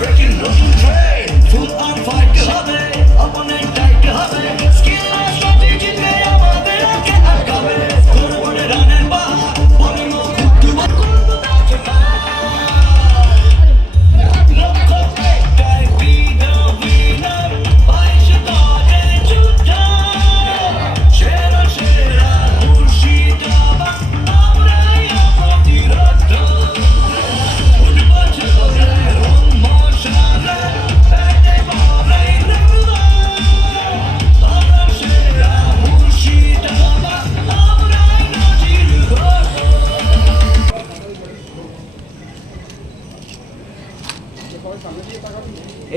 breaking nothing train, full on fight হবে, opponent tight হবে, skill আর strategy তে আমাদের আগে আগাবে, scoreboard রানের বাহার, bowling ও খুব করবো তাকে লক্ষ্য একটাই, be the winner, 22 দলে যুদ্ধ, সেরা সেরা মুর্শিদাবাদ, আমরাই অপ্রতিরোধ্য।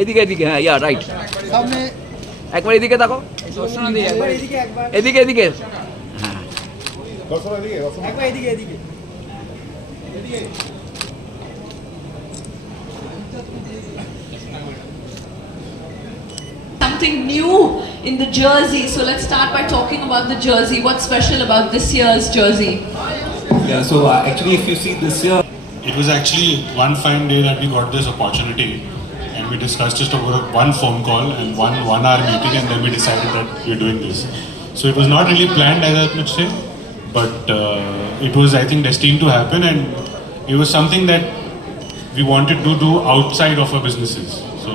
এদিকে এদিকে, হ্যাঁ, ইয়া রাইট, সামনে একবার এদিকে তাকো, এদিকে এদিকে, একবার এদিকে এদিকে। Something new in the jersey. So let's start by talking about the jersey. What's special about this year's jersey? Yeah, so actually if you see this year, It was actually one fine day that we got this opportunity, and we discussed just over one phone call and one hour meeting, and then we decided that we're doing this. So it was not really planned, as I would say, but it was, I think, destined to happen, and it was something that we wanted to do outside of our businesses. So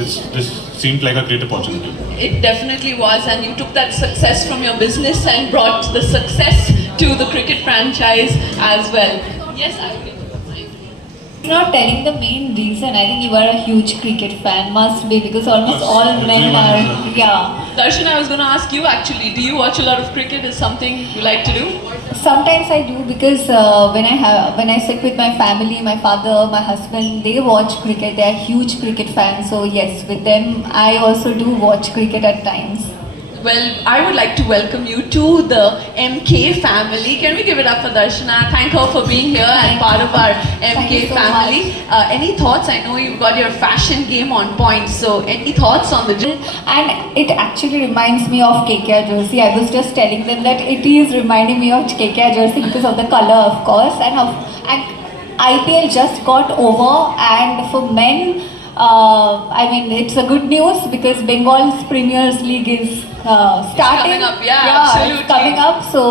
this seemed like a great opportunity. It definitely was, and you took that success from your business and brought the success to the cricket franchise as well. Yes, I agree. Not telling the main reason. I think you are a huge cricket fan, must be, because almost all men are. Yeah. Darshan, I was going to ask you actually, do you watch a lot of cricket? Is something you like to do? Sometimes I do, because when I sit with my family, my father, my husband, they watch cricket. They are huge cricket fans. So yes, with them I also do watch cricket at times. Well, I would like to welcome you to the MK family. Can we give it up for Darshana? Thank her for being here and part of our MK you so family. Any thoughts? I know you've got your fashion game on point. So, any thoughts on the And it actually reminds me of KKR jersey. I was just telling them that it is reminding me of KKR jersey because of the color, of course, and IPL just got over, and for men, I mean, it's a good news because Bengal's Premier League is starting. coming up, absolutely. It's coming up. So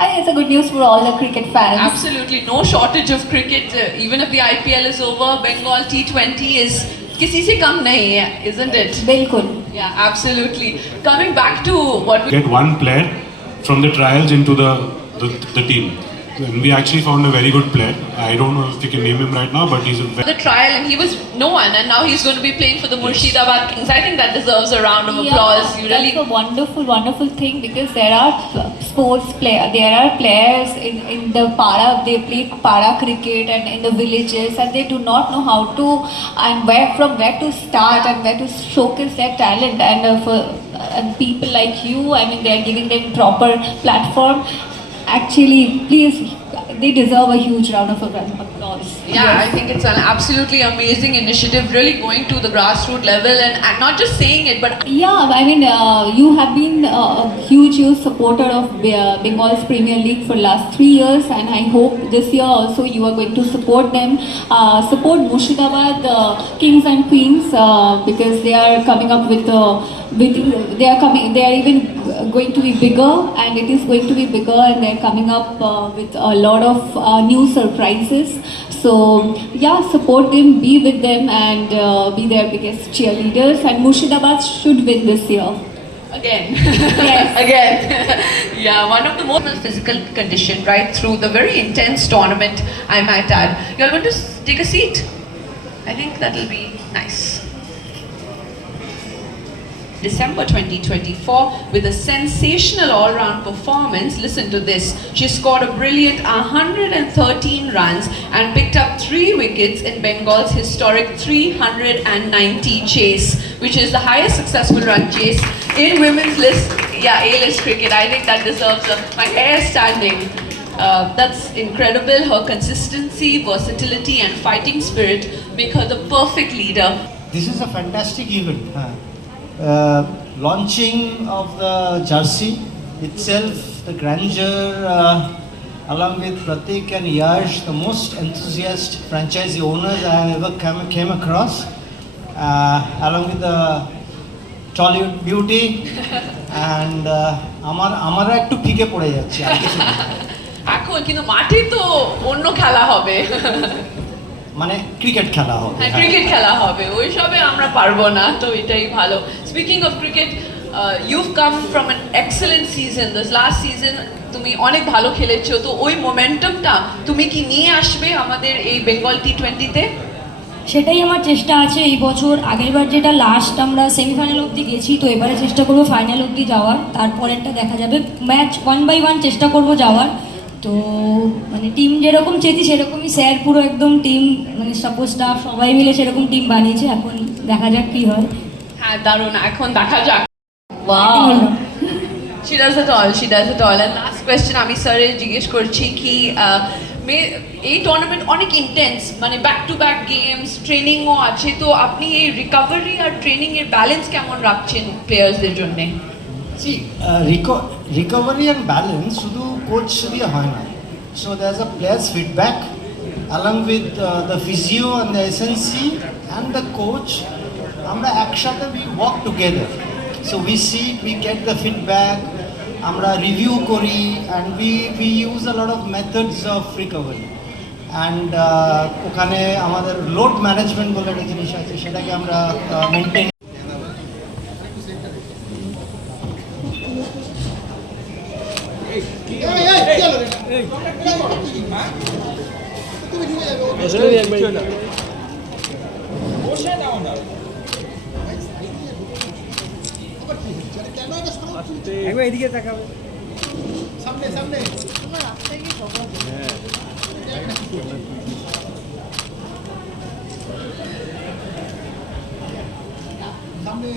I think it's a good news for all the cricket fans. Absolutely, no shortage of cricket. Even if the IPL is over, Bengal T20 is kisi se kam nahi hai, isn't it? Bilkul. Yeah, absolutely. Coming back to what we Get one player from the trials into the team. And we actually found a very good player. I don't know if you can name him right now, but he's a very the trial, and he was no one, and now he's going to be playing for the Murshidabad Kings. I think that deserves a round of applause. You really That's a wonderful, wonderful thing, because there are there are players in the para, they play para cricket and in the villages, and they do not know how to and from where to start and where to showcase their talent. And people like you, I mean, they are giving them proper platform. Actually, please, they deserve a huge round of applause. Yeah, I think it's an absolutely amazing initiative, really going to the grassroots level and not just saying it, but Yeah, I mean, you have been a huge supporter of Bengal's Premier League for last 3 years, and I hope this year also you are going to support them. Support Murshidabad Kings and Queens, because they are coming up with they are even going to be bigger, and it is going to be bigger, and they're coming up with a lot of new surprises. So yeah, support them, be with them, and be their biggest cheerleaders. And Murshidabad should win this year. again, Yes. again, yeah, one of the most physical condition right through the very intense tournament, I might add. You're going to take a seat. I think that'll be nice. December 2024 with a sensational all-round performance. Listen to this. She scored a brilliant 113 runs and picked up 3 wickets in Bengal's historic 390 chase, which is the highest successful run chase in women's A-list cricket. I think that deserves my hair standing. That's incredible. Her consistency, versatility and fighting spirit make her the perfect leader. This is a fantastic event. Launching of the jersey itself, the grandeur, along with Pratik and Yash, the most enthusiastic franchisee owners I have ever came across. along with the Tollywood beauty, and আমরা একটু ফিকে পড়ে যাচ্ছি আর কিছু না। এখন কিন্তু মাঠে তো অন্য খেলা হবে, মানে ক্রিকেট খেলা হবে। হ্যাঁ ক্রিকেট খেলা হবে, ওই সবে আমরা পারবো না, তো এটাই ভালো। Speaking of cricket, you've come from an excellent season. This last season তুমি অনেক ভালো খেলেছো, তো ওই মোমেন্টামটা তুমি কি নিয়ে আসবে আমাদের এই বেঙ্গল টি20-তে? সেটাই আমার চেষ্টা আছে এই বছর। আগেরবার যেটা লাস্ট আমরা সেমিফাইনাল অবধি গেছি, তো এবারে চেষ্টা করবো ফাইনাল অবধি যাওয়ার, তারপরেরটা দেখা যাবে। ম্যাচ 1 by 1 চেষ্টা করবো যাওয়ার। তো মানে টিম যেরকম চেয়েছি সেরকমই, স্যার পুরো একদম টিম মানে সাপোজ স্টাফ সবাই মিলে সেরকম টিম বানিয়েছে, এখন দেখা যাক কি হয়। হ্যাঁ দারুণ, এখন দেখা যাক। Wow. She does it all, she does it all. And last question আমি স্যারের জিজ্ঞেস করছি কি এই টুর্নামেন্ট অনেক ইন্টেন্স, মানে ব্যাক টু ব্যাক গেমস, ট্রেনিংও আছে, তো আপনি এই রিকভারি আর ট্রেনিং এর ব্যালেন্স কেমন রাখছেন প্লেয়ার্সদের জন্য? রিকভারি অ্যান্ড ব্যালেন্স শুধু কোচ দিয়ে হয় না। So there is a players feedback along with the physio and the SNC and the coach. আমরা একসাথে we work together. So we see, we get the feedback, আমরা রিভিউ করি, and we use a lot of methods of recovery. And ওখানে আমাদের load management বলে একটা জিনিস আছে, সেটাকে আমরা মেনটেন। একবার এদিকে তাকাবে, সামনে সামনে সামনে